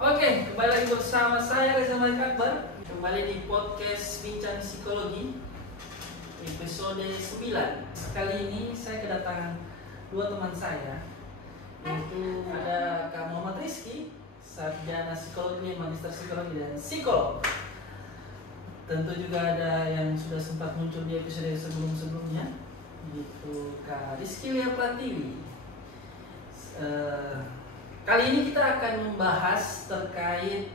Oke, kembali lagi bersama saya Reza Malik Akbar. Kembali di podcast Bincang Psikologi episode 9. Kali ini saya kedatangan dua teman saya, yaitu ada Kak Muhammad Rizky, sarjana psikologi, magister psikologi dan psikolog. Tentu juga ada yang sudah sempat muncul di episode sebelum-sebelumnya, yaitu Kak Rizky Lia Pratiwi. Kali ini kita akan membahas terkait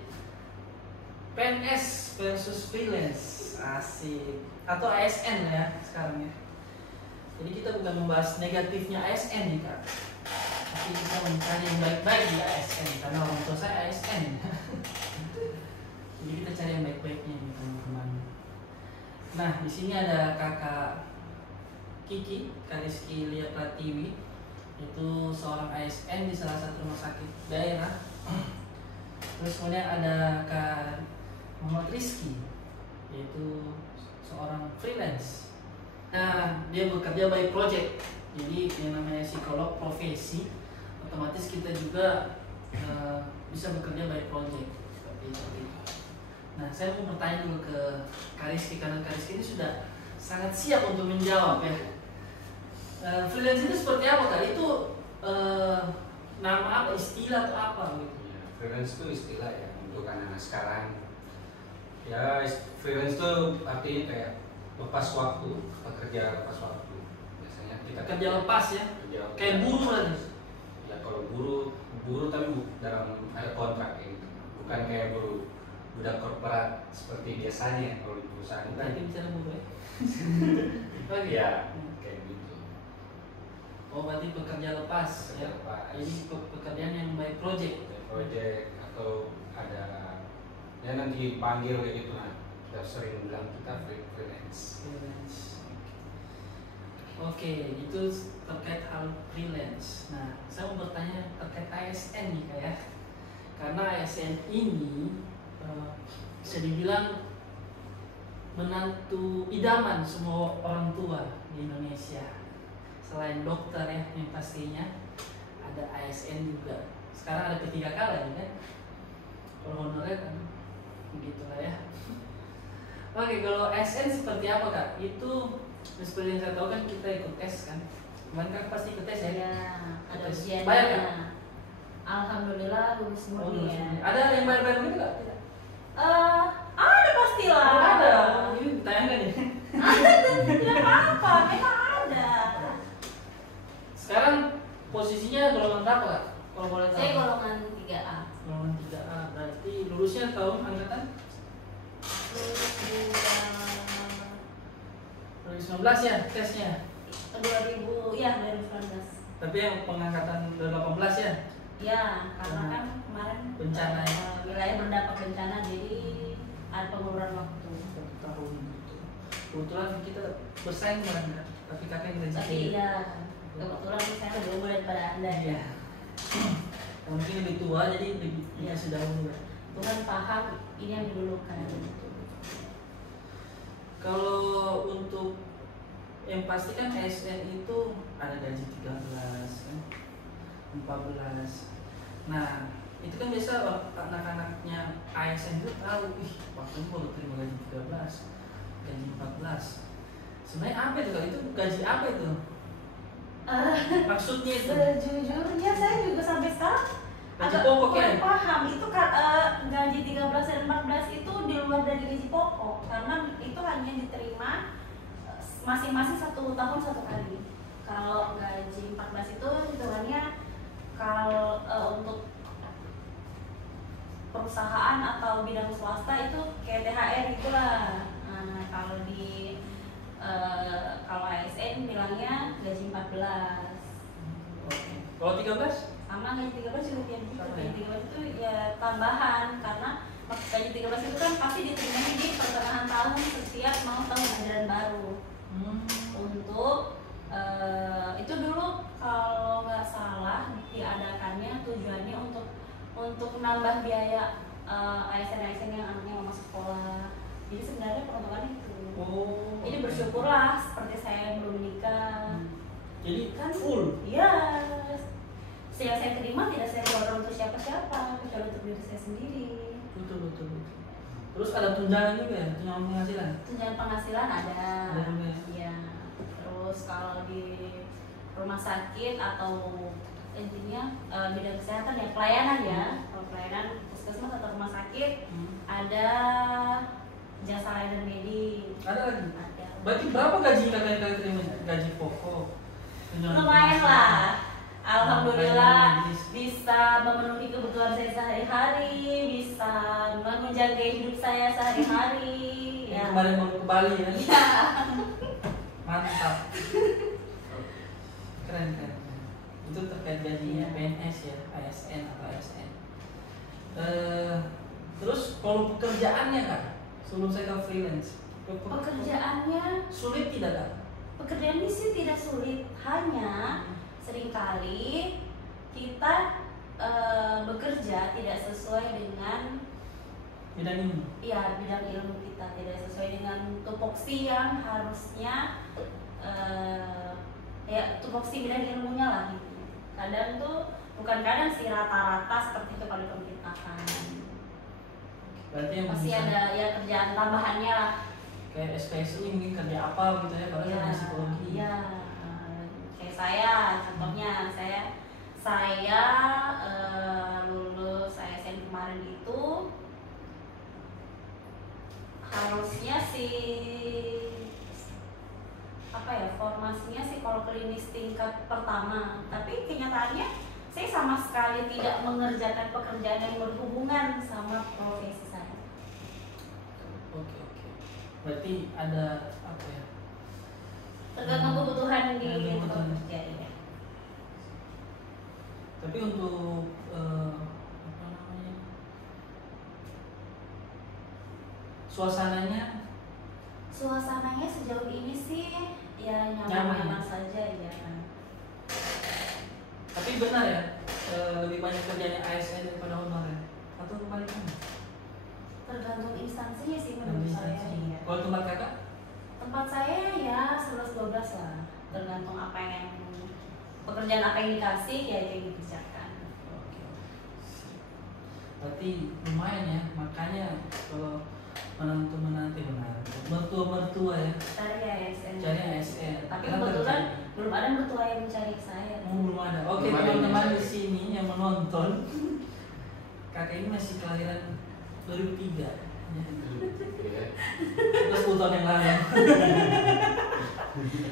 PNS versus freelance, asik, atau ASN ya sekarang ya. Jadi kita bukan membahas negatifnya ASN nih Kak, tapi kita mencari yang baik-baik di ASN karena orang tua saya ASN. Jadi kita cari yang baik-baiknya nih teman-teman. Nah di sini ada Kakak Kiki, Kak Rizky Lia Pratiwi, itu seorang ASN di salah satu rumah sakit daerah. Terus kemudian ada Kak Muhammad Rizky, yaitu seorang freelance. Nah, dia bekerja by project. Jadi yang namanya psikolog profesi, otomatis kita juga bisa bekerja by project seperti itu. Nah, saya mau bertanya dulu ke Kak Rizky, karena Kak Rizky ini sudah sangat siap untuk menjawab ya. Freelance itu seperti apa Kak? Itu nama apa, istilah atau apa gitu? Ya, freelance itu istilah ya untuk anak-anak sekarang. Ya, freelance itu artinya kayak lepas waktu, pekerja lepas waktu. Biasanya kita Kerja lepas ya? Kayak buruh kan? Ya kalau buruh tapi dalam ada kontrak ya, gitu. Bukan kayak buruh budak korporat seperti biasanya kalau di perusahaan. Berarti bicara buruh ya? Ya, kayak gitu. Oh berarti pekerja lepas Pekerja ya? lepas. Jadi pekerjaan yang by project. Project atau ada ya nanti panggil kayak gitu lah. Kita sering bilang kita freelance. Oke, itu terkait hal freelance. Nah, saya mau bertanya terkait ASN nih Kak ya. Karena ASN ini bisa dibilang menantu idaman semua orang tua di Indonesia. Selain dokter ya, yang pastinya ada ASN juga. Sekarang ada P3K lagi kan. Kalau honorer kan begitulah ya. Oke, kalau ASN seperti apa Kak? Itu seperti yang saya tahu kan kita ikut tes kan. Kemarin kan pasti ikut tes ya? Ya, ada Tes. ujiannya. Bayar kan? Alhamdulillah lulus murni ya. Ada yang bayar-bayar begitu Kak? Tidak. Ada pastilah. Oh, ada. Ini ditayangkan ya. Tidak apa-apa, memang ada. Sekarang posisinya golongan berapa Kak? Kalau boleh tahu. Saya golongan 3A. Golongan 3A. Berarti lulusnya tahun angkatan Lulus 2019 ya tesnya. 2000, ya 2019. Tapi yang pengangkatan 2018 ya. Ya, karena kan kemarin Bencana ya. wilayah berdampak bencana, jadi ada pengurangan waktu. 1 tahun gitu. Kebetulan kita bersaing kemarin Kak. Tapi kakak yang rezeki. Tapi ya, kebetulan saya lebih umur daripada Anda ya. Iya. Mungkin lebih tua jadi lebih dikasih dahulu ya. Tuhan paham ini yang didulukan. Kalau untuk yang pasti kan ASN itu ada gaji 13 kan, 14. Nah itu kan biasa anak-anaknya ASN itu tahu, waktu ini baru terima gaji 13, gaji 14. Sebenarnya apa itu Kak? Itu gaji apa itu? Maksudnya itu? Sejujurnya saya juga sampai sekarang Gaji agak pokok ya? kurang paham itu gaji 13 dan 14 itu di luar dari gaji pokok, karena itu hanya diterima masing-masing 1 tahun 1 kali. Kalau gaji 14 itu hitungannya kalau untuk perusahaan atau bidang swasta itu kayak THR gitulah. Nah, kalau di kalau ASN bilangnya gaji 14. Kalau 13? Sama gaji 13 juga tiap gitu. Sama ya? Gaji 13 itu ya tambahan, karena gaji 13 itu kan pasti diterima di pertengahan tahun setiap mau tahun ajaran baru. Untuk itu dulu kalau nggak salah diadakannya tujuannya untuk menambah biaya ASN yang anaknya mau masuk sekolah. Jadi sebenarnya peruntukannya itu. Oh. Jadi bersyukurlah seperti saya yang belum nikah. Jadi Kan full. Iya. yang saya terima tidak saya keluarkan untuk siapa-siapa, kecuali untuk diri saya sendiri. Betul. Terus ada tunjangan juga ya, tunjangan penghasilan? Tunjangan penghasilan ada. Iya. Terus kalau di rumah sakit atau intinya bidang kesehatan ya, pelayanan ya, kalau pelayanan puskesmas atau rumah sakit ada jasa layanan medik. Ada lagi? Ada. Berarti berapa gaji kalian terima? Gaji pokok? Lumayan lah. Alhamdulillah bisa memenuhi kebutuhan saya sehari-hari, bisa menjaga hidup saya sehari-hari. Ya. Kemarin mau ke Bali ya? Iya. Mantap. Keren. Itu terkait gajinya PNS ya, ASN atau ASN. Terus kalau pekerjaannya Kak, sebelum saya ke freelance, Pekerjaannya sulit tidak Kak? pekerjaan ini sih tidak sulit, hanya seringkali kita bekerja tidak sesuai dengan bidang ini. ya bidang ilmu kita, tidak sesuai dengan tupoksi yang harusnya ya tupoksi bidang ilmunya lah gitu. Kadang tuh bukan kadang sih, rata-rata seperti itu kalau di pemerintahan. Berarti yang Pasti ada ya kerjaan tambahannya lah. Kayak SPSI mungkin kerja apa gitu ya, kalau Ya, psikologi. ya. Kayak saya, contohnya saya lulus ASN kemarin itu harusnya formasinya psikoklinis tingkat pertama, tapi kenyataannya saya sama sekali tidak mengerjakan pekerjaan yang berhubungan sama profesi saya. Oke. Berarti ada apa ya? Tergantung kebutuhan di kebutuhan. kerja ya. Tapi untuk apa namanya, suasananya sejauh ini sih ya nyaman saja ya. Tapi benar ya, lebih banyak kerjanya ASN daripada honorer atau kebalikannya? Tergantung instansinya sih menurut saya. Ya. Kalau tempat Kakak? Tempat saya ya 11-12 lah, tergantung apa yang pekerjaan apa yang dikasih ya itu yang dikerjakan. Oke. Berarti lumayan ya, makanya kalau menanti mertua ya Cari ASN. Tapi Kita kebetulan terjadi. belum ada mertua yang mencari saya. Belum ada. Oke, teman-teman di sini yang menonton, kakak ini masih kelahiran 2003 ya. Terus 10 tahun yang lalu.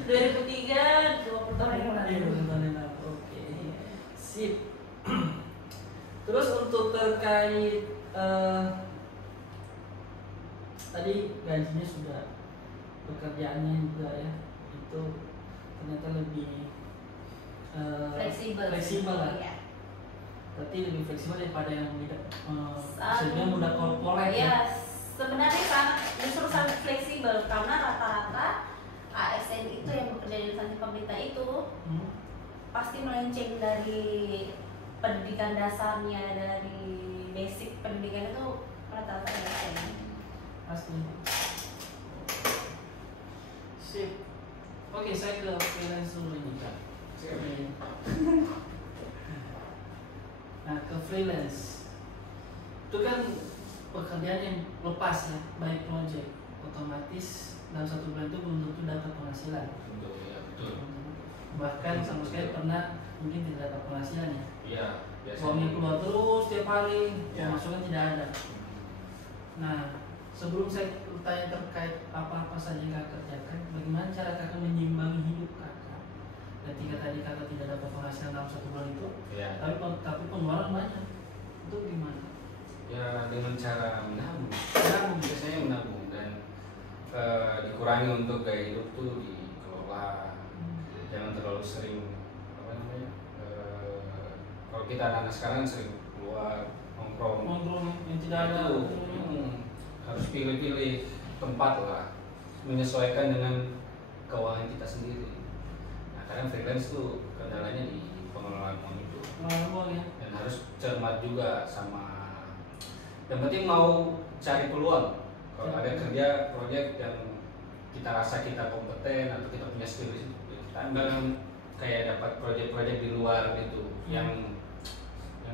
2003, 20 tahun yang lalu. 20 tahun yang lalu. Oke. Sip. Terus untuk terkait tadi gajinya sudah, pekerjaannya juga ya, itu ternyata lebih fleksibel lah. Ya. Berarti lebih fleksibel daripada yang sebenarnya mudah korporat ya. Sebenarnya justru sangat fleksibel karena rata-rata ASN itu yang bekerja di instansi pemerintah itu pasti melenceng dari pendidikan dasarnya, dari basic pendidikan itu rata-rata ASN. Pasti. Sip. Oke, saya ke freelance dulu nih Kak. Nah, ke freelance itu kan pekerjaan yang lepas ya, baik project, otomatis dalam 1 bulan itu belum tentu dapat penghasilan. Betul. Bahkan sama sekali pernah mungkin tidak dapat penghasilan ya. Iya, Uangnya keluar terus tiap hari, Ya. pemasukan tidak ada. Nah, sebelum saya tanya terkait apa-apa saja yang kakak kerjakan, bagaimana cara kakak menyimbangi hidup kakak ketika tadi kakak tidak dapat penghasilan dalam 1 bulan itu, ya. tapi pengeluaran banyak, itu gimana? Ya dengan cara menabung, biasanya menabung dan dikurangi untuk gaya hidup tuh dikelola, jangan terlalu sering kalau kita anak sekarang sering keluar nongkrong yang tidak ada harus pilih-pilih tempat lah, menyesuaikan dengan keuangan kita sendiri. Nah kadang freelance tuh kendalanya di pengelolaan uang itu, ya. dan harus cermat juga sama, yang penting mau cari peluang. Kalau ada kerja proyek yang kita rasa kita kompeten atau kita punya skill, kita ambil kayak dapat proyek-proyek di luar gitu yang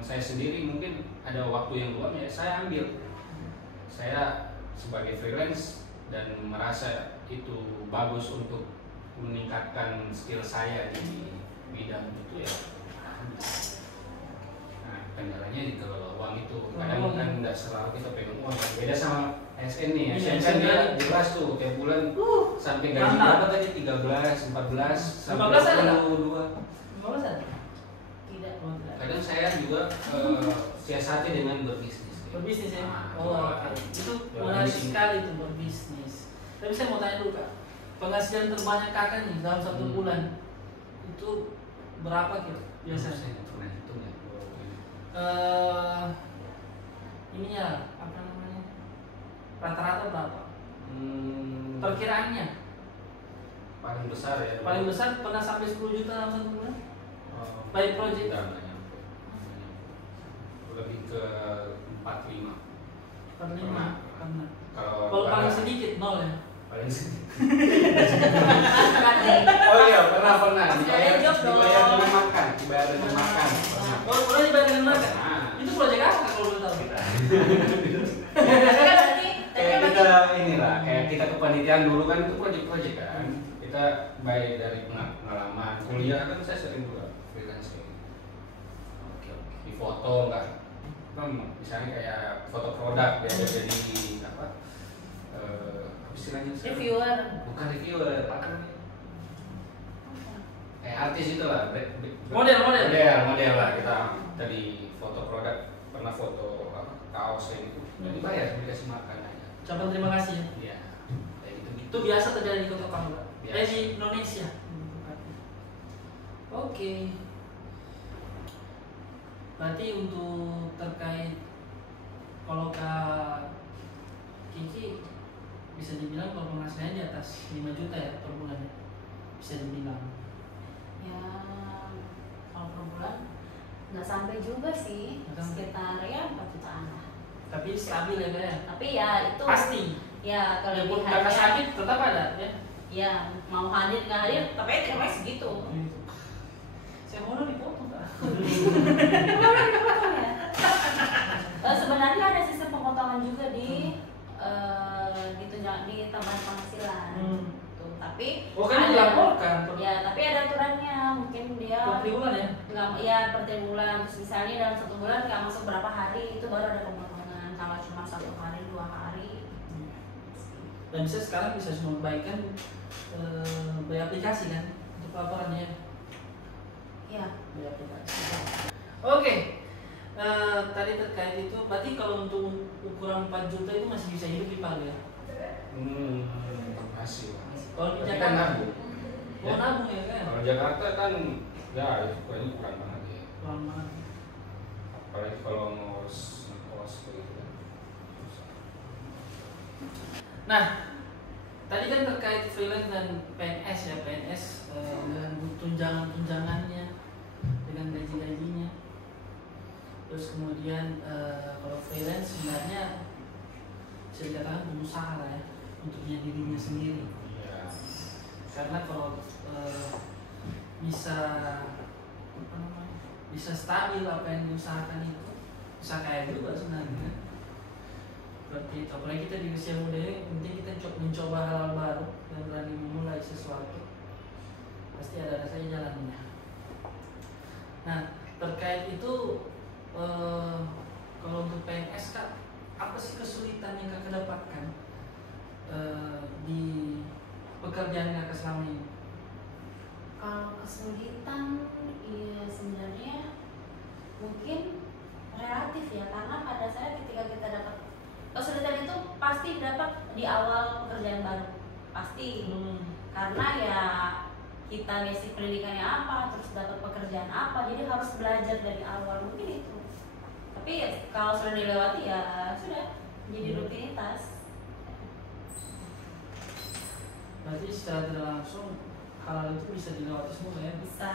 saya sendiri mungkin ada waktu yang luang ya saya ambil. Saya sebagai freelance dan merasa itu bagus untuk meningkatkan skill saya di bidang itu ya. Nah, kendalanya di kalau uang itu kadang kan tidak selalu kita pegang uang. Beda sama ASN nih, ASN kan dia jelas tuh tiap bulan sampai gaji berapa tadi 13, 14, sampai 22. 15 ada? Tidak. Kadang saya juga siasati dengan berbisnis. Berbisnis ya? Nah, oke. Itu menarik sekali tuh berbisnis. Tapi saya mau tanya dulu Kak, penghasilan terbanyak Kakak nih dalam 1 bulan itu berapa gitu biasanya? Saya nggak pernah hitung ya. Ini ya apa namanya? Rata-rata berapa? Perkiraannya? Paling besar ya. Paling besar pernah sampai 10 juta dalam 1 bulan? Baik project? Enggak nyampe. Lebih ke 4-5. 4-5? Pernah. Kalau paling sedikit 0 ya? Paling sedikit. Berarti Oh iya, pernah Masih ada job dong. dibayar dengan makan, dibayar dengan makan. Pernah. Oh, pernah dibayar dengan makan? Nah. Itu project apa kalau boleh tahu? berarti Kayak kita inilah, kayak kita kepanitiaan dulu kan itu proyek-proyek kan. Kita baik dari pengalaman kuliah kan saya sering juga freelance kayak gitu. Oke. Di foto enggak kan misalnya kayak foto produk dia jadi apa? Apa istilahnya? reviewer. Bukan reviewer, apa namanya? Artis itu lah, Model lah kita tadi foto produk, pernah foto apa kaos kayak gitu, jadi bayar dikasih makan aja. Ucapan terima kasih ya. Iya, kayak gitu. Itu biasa terjadi di kota kamu Kak? Biasa. Di Indonesia. Oke. Berarti untuk terkait kalau Kak Kiki bisa dibilang kalau penghasilannya di atas 5 juta ya per bulan ya? Bisa dibilang. Ya, kalau per bulan nggak sampai juga sih, sekitar ya 4 jutaan lah. Tapi stabil ya Kak ya? Tapi ya itu Pasti. ya Walaupun kelebihannya. Kakak sakit tetap ada ya? Ya mau hadir nggak hadir, tapi terima segitu. Saya mau dipotong Kak. Sebenarnya ada sistem pemotongan juga di di tambahan penghasilan. Tuh, tapi kan dilaporkan. Ya, tapi ada aturannya. Mungkin dia per tribulan ya? nggak, ya per tribulan. Terus misalnya dalam 1 bulan nggak masuk berapa hari, itu baru ada pemotongan. Kalau cuma 1 hari, 2 hari. Dan bisa sekarang bisa semua baikkan by aplikasi kan untuk laporannya. Ya. By aplikasi. Oke. Tadi terkait itu, berarti kalau untuk ukuran 4 juta itu masih bisa hidup di Palu ya? Masih. Kalau di Tapi kan Jakarta? nabung. Oh nabung ya kan? Kalau Jakarta kan ya itu kayaknya kurang banget ya. Kurang banget. Apalagi kalau mau ngekos kayak gitu kan. Nah, tadi kan terkait freelance dan PNS ya, PNS dengan tunjangan-tunjangannya, dengan gaji-gajinya. Terus kemudian kalau freelance sebenarnya bisa dikatakan pengusaha lah ya, untuknya dirinya sendiri. Iya. Karena kalau bisa apa namanya, bisa stabil apa yang diusahakan itu, bisa kaya juga sebenarnya. Berarti itu, apalagi kita di usia muda ini, penting kita mencoba hal-hal baru dan berani memulai sesuatu. Pasti ada rasanya jalannya. Nah, terkait itu kalau untuk PNS Kak, apa sih kesulitan yang Kakak dapatkan di pekerjaan Kakak selama ini? Kalau kesulitan, ya sebenarnya mungkin relatif ya, karena pada saat ketika kita dapat kesulitan itu pasti dapat di awal pekerjaan baru, pasti. Karena ya kita basic pendidikannya apa, terus dapat pekerjaan apa, jadi harus belajar dari awal, mungkin itu. Tapi ya, kalau sudah dilewati ya sudah jadi rutinitas. Berarti secara tidak langsung hal itu bisa dilewati semua ya? Bisa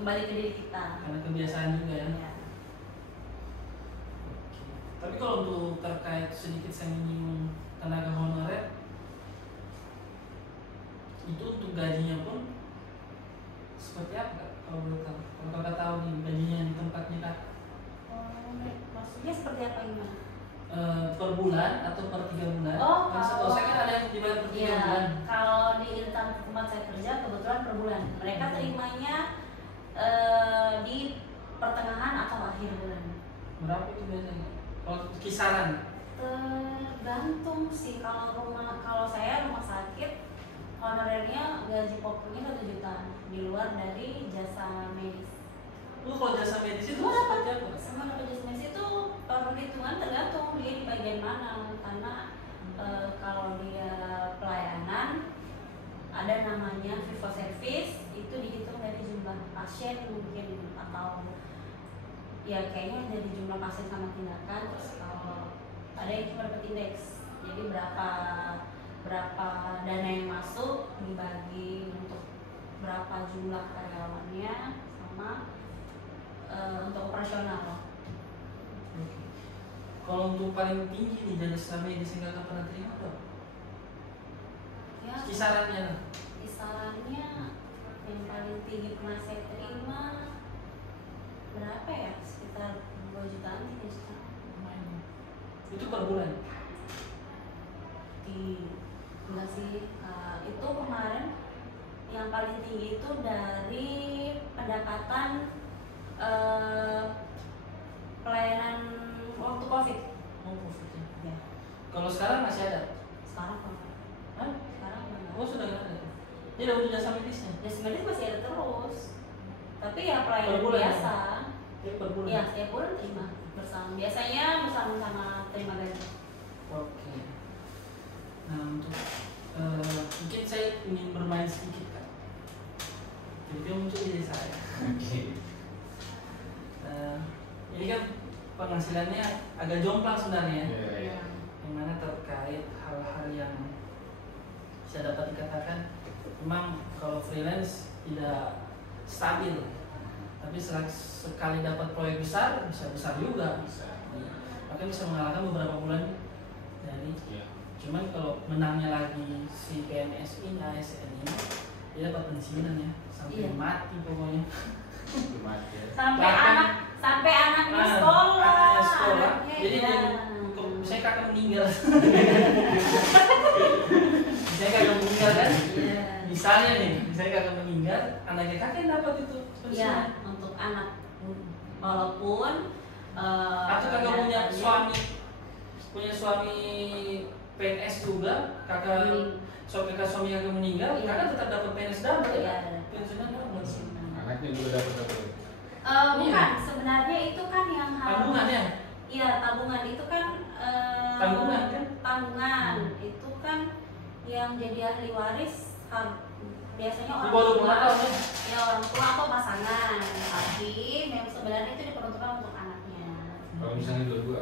kembali ke diri kita. Karena kebiasaan juga ya. Ya. Tapi kalau untuk terkait sedikit saya menyinggung tenaga honorer, itu untuk gajinya pun seperti apa? Kalau boleh tahu, kalau kakak tahu nih gajinya di tempatnya kak, Maksudnya seperti apa gimana? per bulan atau per 3 bulan? Oh, Kan setahu saya kan ada yang dibayar per 3 Iya, bulan. kalau di instansi tempat saya kerja kebetulan per bulan. Mereka terimanya di pertengahan atau akhir bulan. Berapa itu biasanya? Kalau kisaran? Tergantung sih. Kalau saya rumah sakit honorernya gaji pokoknya 1 juta di luar dari jasa medis. Kalau jasa medis itu Wah, seperti apa? sama dapat jasa medis itu perhitungan tergantung dia di bagian mana. Karena kalau dia pelayanan ada namanya fee for service, itu dihitung dari jumlah pasien mungkin, atau ya kayaknya dari jumlah pasien sama tindakan. Terus kalau ada yang cuma dapat indeks, jadi berapa dana yang masuk dibagi untuk berapa jumlah karyawannya sama untuk operasional. Kalau untuk paling tinggi nih jasa medis yang kakak pernah terima berapa? Ya, Kisarannya lah. kisarannya yang paling tinggi pernah saya terima berapa ya? Sekitar 2 jutaan, 3 juta. Lumayan. Itu per bulan? Enggak sih, itu kemarin yang paling tinggi itu dari pendapatan pelayanan waktu COVID. Oh, profit ya. Ya. Kalau sekarang masih ada? Sekarang apa? Hah? Sekarang enggak. Oh, sudah nggak ada. Dia udah jasa medisnya? Jasa medis masih ada terus, tapi ya Per pelayanan bulan biasa. Ya, per bulan. Ya, setiap bulan terima bersama. Biasanya bersama-sama terima gaji. Oke. Nah, untuk mungkin saya ingin bermain sedikit kan. Jadi dia muncul ide saya. Ini kan penghasilannya agak jomplang sebenarnya. Iya. Yang mana terkait hal-hal yang saya dapat dikatakan memang kalau freelance tidak stabil, tapi sekali dapat proyek besar bisa besar juga, bahkan bisa mengalahkan beberapa bulan dari. Cuman kalau menangnya lagi si PNS ini, ASN ini, dia dapat pensiunan ya sampai mati pokoknya. Sampai anaknya sekolah. Anaknya sekolah. Anaknya, Jadi ya. misalnya kakak meninggal. Misalnya kakak meninggal kan? Iya. Misalnya nih, misalnya kakak meninggal, anaknya kakak yang dapat itu Iya, pensiunan. untuk anak. Walaupun Atau kakak punya suami PNS juga, kakak suami kakak meninggal, Iya. kakak tetap dapat PNS double Iya, ya? ada. Pensiunan double. Anaknya juga dapat. Bukan, sebenarnya itu kan yang harus Tabungan ya? Iya, tabungan itu kan Tanggungan kan? Tanggungan itu kan yang jadi ahli waris biasanya Di orang bawah 25 tua, tahun ya? ya orang tua atau pasangan. Tapi memang sebenarnya itu diperuntukkan untuk anaknya. Kalau misalnya dua-dua,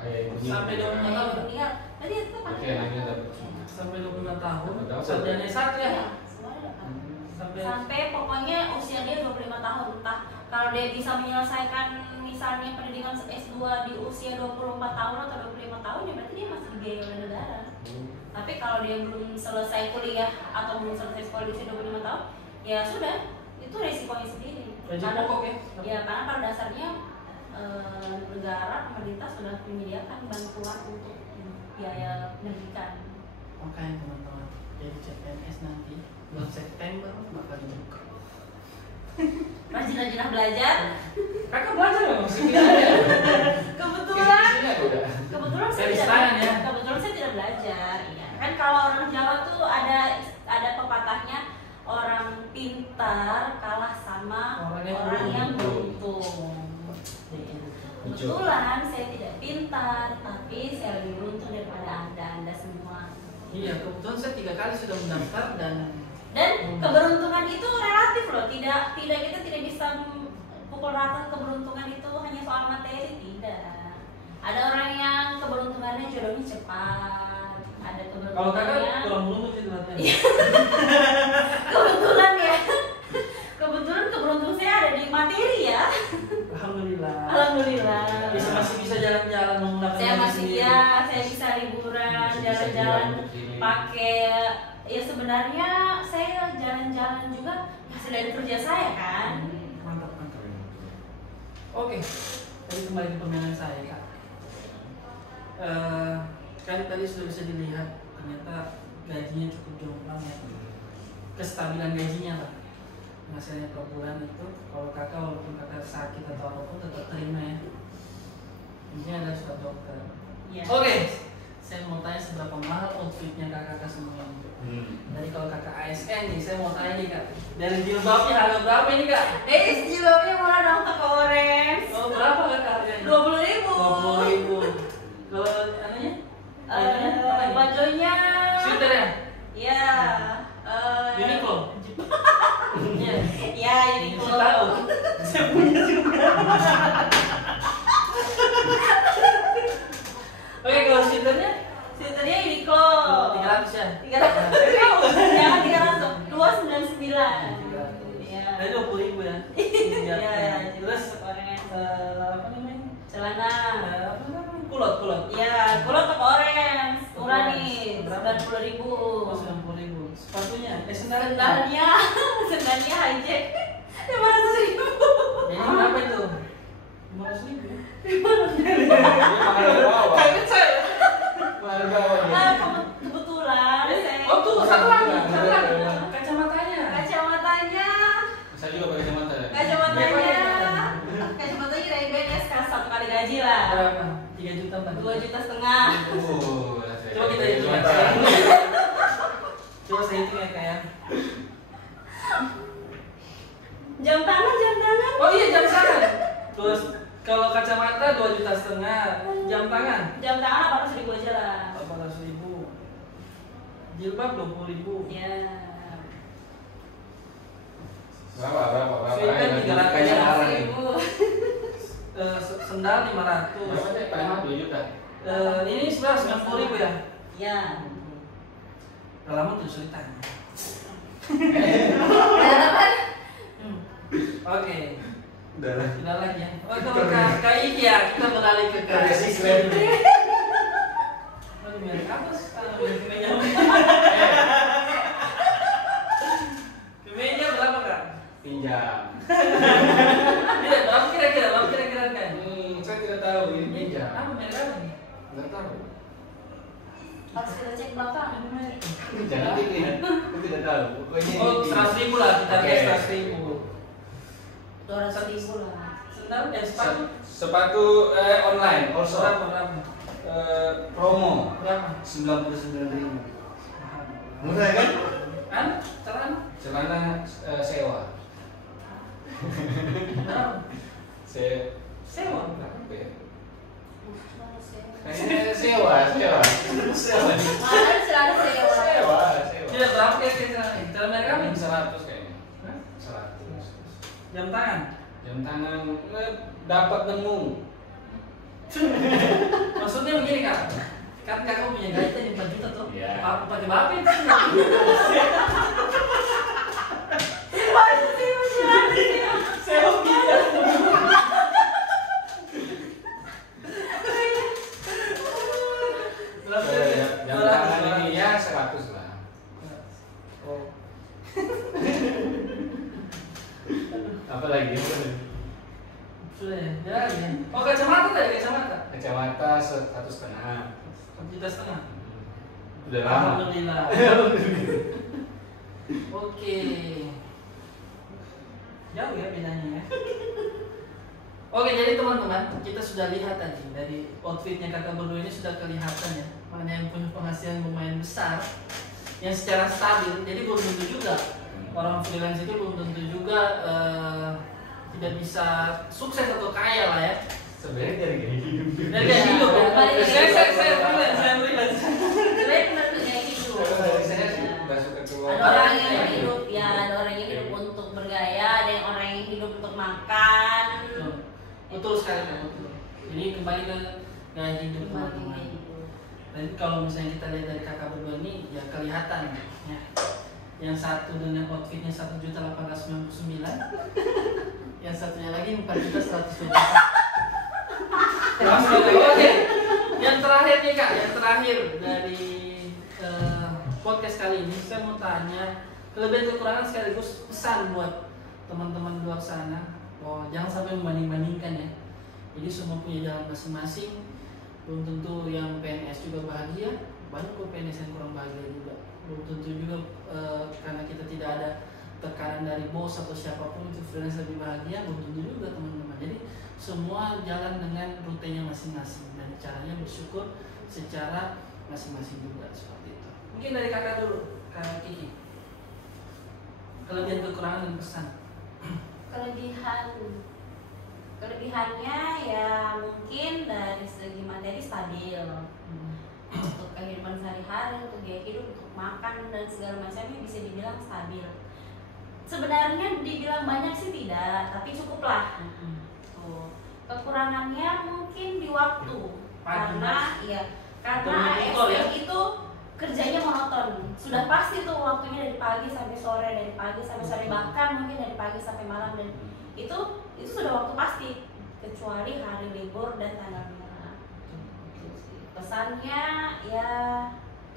ayah ibunya Sampai 25 tahun. Meninggal, tadi itu kan? Oke, anaknya dapat semua. Sampai 25 tahun. Dapat. Sarjana S1 ya? Iya, semuanya dapat. Sampai Sampai pokoknya usia dia 25 tahun. Entah kalau dia bisa menyelesaikan misalnya pendidikan S2 di usia 24 tahun atau 25 tahun, ya berarti dia masih dibiayai oleh negara. Tapi kalau dia belum selesai kuliah atau belum selesai sekolah di usia 25 tahun, ya sudah, itu resikonya sendiri. gaji Karena- pokok ya? Ya, karena pada dasarnya negara, pemerintah sudah menyediakan bantuan untuk biaya pendidikan. Makanya teman-teman, jadi CPNS nanti bulan September bakal dibuka. Rajin-rajinlah belajar. Kakak belajar loh maksudnya ya? Kebetulan Dari saya sekarang ya? kebetulan saya tidak belajar. Iya. Kan kalau orang Jawa tuh ada pepatahnya, orang pintar kalah sama Orang yang orang yang beruntung. beruntung. Kebetulan saya tidak pintar, tapi saya lebih beruntung daripada anda semua. Iya, kebetulan saya 3 kali sudah mendaftar dan Keberuntungan itu relatif loh. Tidak kita tidak bisa pukul rata keberuntungan itu hanya soal materi, tidak. Ada orang yang keberuntungannya jodohnya cepat, ada kalau kakak keberuntungannya kurang beruntung sih ternyata. kebetulan ya. Kebetulan keberuntungan saya ada di materi ya. Alhamdulillah. Alhamdulillah. Masih bisa jalan-jalan menggunakan Saya diri masih sendiri. ya, saya bisa liburan, jalan-jalan pakai Ya sebenarnya saya jalan-jalan juga hasil dari kerja saya kan. Mantap. Oke, tadi kembali ke permainan saya kak. Kan tadi sudah bisa dilihat ternyata gajinya cukup jomplang ya. Kestabilan gajinya pak, hasilnya per bulan itu kalau kakak walaupun kakak sakit atau apapun tetap terima ya. Ini ada surat dokter. Ya. Oke, saya mau tanya seberapa mahal outfitnya kakak semua ini. Jadi kalau kakak ASN nih, saya mau tanya nih kak, dari jilbabnya harga berapa ini kak? Jilbabnya murah dong Kak Orange. Oh berapa kakak harganya? 20.000. Kalau anunya? Bajunya. Sweater ya? Ya. Uniqlo. Iya. Ya, Uniqlo. Saya tahu. Saya punya juga. Oke, kalau sweaternya? Sweaternya Uniqlo. 300 ya? 300. Jangan 300. 299. Iya. Tadi 20.000 ya? Iya. Terus Orange. apa namanya? Celana. Apa namanya? Kulot. Iya, kulot Kak Orange. Murah nih. Berapa? 90.000. Oh, 90.000. Sepatunya? Sendalnya? Sendalnya hijack 500.000. Jadi berapa itu? 500.000 ya? Kaget saya. Mahal bawah. Kebetulan saya. Oh tuh, satu lagi. Kacamatanya. Kacamatanya Saya juga pakai kacamata ya. Kacamatanya Ray-Ban SK 1 kali gaji lah. Berapa? 3 juta 4 2,5 juta. Coba kita hitung ya. Coba saya hitung ya kayak. Jam tangan. Oh iya jam tangan. Terus kalau kacamata 2,5 juta. Jam tangan? Jam tangan 800.000 aja lah. 800.000. Jilbab 20.000. Ya. Berapa? Sweater 300. Kayak orang ini. 300.000. Sendal 500. Berapa sih? Paling mahal 2 juta. Ini sebenarnya 90.000 ya? Ya. Udah lama tuh sulitan. Oke. Udah lah. Tidak lagi ya. Oh itu Kak Iki ya, kita beralih ke Resist Rizky. lagi. Oh merek apa sih? Kemeja. Kemeja berapa Kak? Pinjam. Iya, berapa kira-kira Kak? Saya tidak tahu ini pinjam. Apa merek apa nih? Nggak tahu. Harus kita cek belakang. Jangan pilih. Aku tidak tahu. Pokoknya Oh, ini. 100.000 lah, kita Oke. guys 100.000. 200.000 lah. Sendal sepatu Sepatu online also. berapa? Promo Berapa? 99.000. Murah kan? Celana? Celana sewa. Berapa? Sewa? Berapa ya? Mana Kayaknya sewa. selalu sewa. Iya, berapa kira-kira? Celana merek apa? 100 kayaknya. Hah? 100. Jam tangan? Jam tangan dapat nemu. Maksudnya begini Kak, kan kakak punya gaji tadi 4 juta tuh. Iya. Apa pakai bape itu? Saya hobi ya. Berapa ya? Jam tangan ini ya 100 lah. Oh. Apa lagi? Sudah ya, jalan ya. Oh kacamata tadi kacamata. Kacamata 1,5 juta. 1,5 juta. Udah lama. Alhamdulillah. Oke. Jauh ya bedanya ya. Oke, jadi teman-teman, kita sudah lihat tadi dari outfitnya kakak berdua ini sudah kelihatan ya, mana yang punya penghasilan lumayan besar, yang secara stabil. Jadi belum tentu juga orang freelance itu belum tentu juga tidak bisa sukses atau kaya lah ya. Sebenarnya dari gaya hidup. Dari gaya hidup ya. Balik Saya lagi. freelance. Sebenarnya benar tuh kayak gitu. Saya sih nggak suka keluar. Ada orang yang hidup ya, ada orang yang hidup untuk bergaya, ada yang orang yang hidup untuk makan. Betul sekali Kak, betul. Jadi kembali ke gaya hidup teman-teman. Dan kalau misalnya kita lihat dari kakak berdua ini ya kelihatan ya. Yang satu dengan outfitnya 1.899, yang satunya lagi 4.120. Oke. Yang terakhir nih Kak, yang terakhir dari podcast kali ini saya mau tanya kelebihan kekurangan sekaligus pesan buat teman-teman di luar sana. Oh, jangan sampai membanding-bandingkan ya. Jadi semua punya jalan masing-masing. Belum tentu yang PNS juga bahagia, banyak kok PNS yang kurang bahagia juga. Belum tentu juga karena kita tidak ada tekanan dari bos atau siapapun itu freelance lebih bahagia, belum tentu juga teman-teman. Jadi semua jalan dengan rutenya masing-masing dan caranya bersyukur secara masing-masing juga seperti itu. Mungkin dari kakak dulu, Kak Kiki. Kelebihan kekurangan dan pesan. Kelebihannya ya mungkin dari segi materi stabil. Untuk kehidupan sehari-hari, untuk gaya hidup, untuk makan dan segala macamnya bisa dibilang stabil. Sebenarnya dibilang banyak sih tidak, tapi cukuplah. Tuh. Kekurangannya mungkin di waktu. Karena ASN itu kerjanya monoton. Sudah pasti tuh waktunya dari pagi sampai sore, dari pagi sampai sore, bahkan mungkin dari pagi sampai malam, dan itu sudah waktu pasti, kecuali hari libur dan tanggal merah. Pesannya ya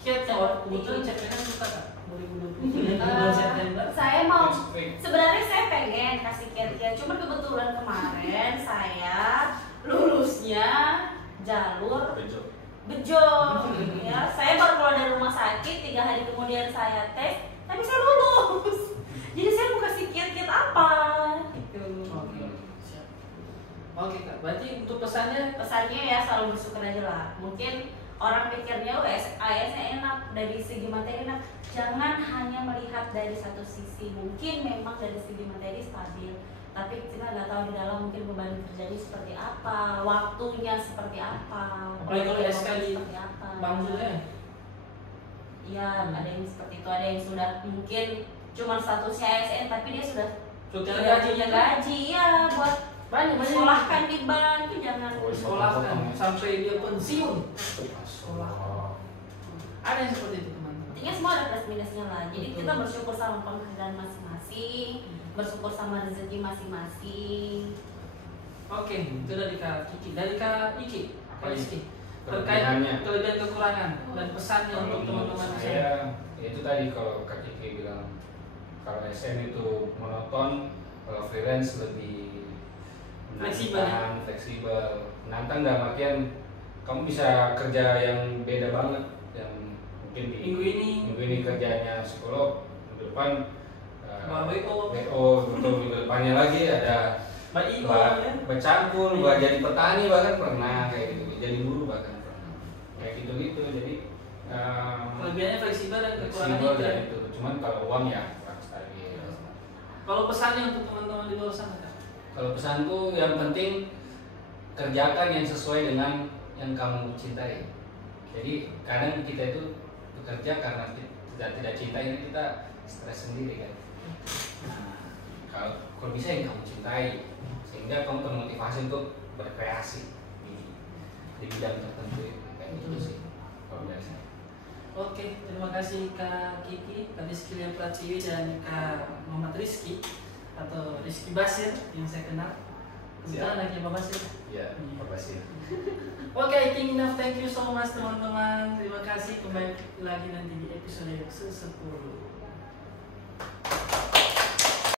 Kiat ya, kebetulan CPNS suka Kak 2020. Saya mau, sebenarnya saya pengen kasih kiat-kiat, cuma kebetulan kemarin saya lulusnya jalur bejo. Ya, saya baru keluar dari rumah sakit, 3 hari kemudian saya tes, tapi saya lulus. Jadi saya mau kasih kiat-kiat apa? Gitu. Oke Kak, berarti untuk pesannya Ya selalu bersyukur aja lah. Mungkin orang pikirnya ASN enak, dari segi materi enak. Jangan hanya melihat dari satu sisi. Mungkin memang dari segi materi stabil, tapi kita nggak tahu di dalam mungkin beban kerjanya seperti apa, waktunya seperti apa. Apalagi kalau SK di seperti apa. Bang Zulnya. Iya, ada yang seperti itu, ada yang sudah mungkin cuma statusnya ASN tapi dia sudah gaji ya buat banyak sekolahkan di bank, itu jangan sekolahkan sampai dia pensiun. Sekolah. Ada yang seperti itu teman-teman. Intinya semua ada plus minusnya lah. Jadi kita bersyukur sama pekerjaan masing-masing, bersyukur sama rezeki masing-masing. Oke, itu dari Kak Kiki. Dari Kak Iki, Kak Rizky. Terkait kelebihan kekurangan dan pesannya untuk teman-teman saya. Itu tadi kalau Kak Kiki bilang kalau SN itu monoton, kalau freelance lebih fleksibel. Menantang dalam artian kamu bisa kerja yang beda banget, yang mungkin di minggu ini kerjanya psikolog, minggu depan WO, betul, minggu depannya lagi ada bercampur, jadi petani bahkan pernah kayak gitu, jadi guru bahkan pernah kayak gitu. Jadi kelebihannya fleksibel dan kekurangannya itu. Cuman kalau uang ya kurang stabil. Kalau pesannya untuk teman-teman di luar sana Kak? Kalau pesan tuh yang penting kerjakan yang sesuai dengan yang kamu cintai. Jadi kadang kita itu bekerja karena kita tidak cinta, ini kita stres sendiri kan. Nah, kalau bisa yang kamu cintai, sehingga kamu termotivasi untuk berkreasi di bidang tertentu kayak gitu sih kalau dari saya. Oke, terima kasih Kak Kiki, Kak Rizky Lia Pratiwi dan Kak Muhammad Rizky atau Rizky Basir yang saya kenal. Kebetulan anaknya Pak Basir. Iya, Pak Basir. Oke, I think enough. Thank you so much teman-teman. Terima kasih, kembali lagi nanti di episode yang ke-10.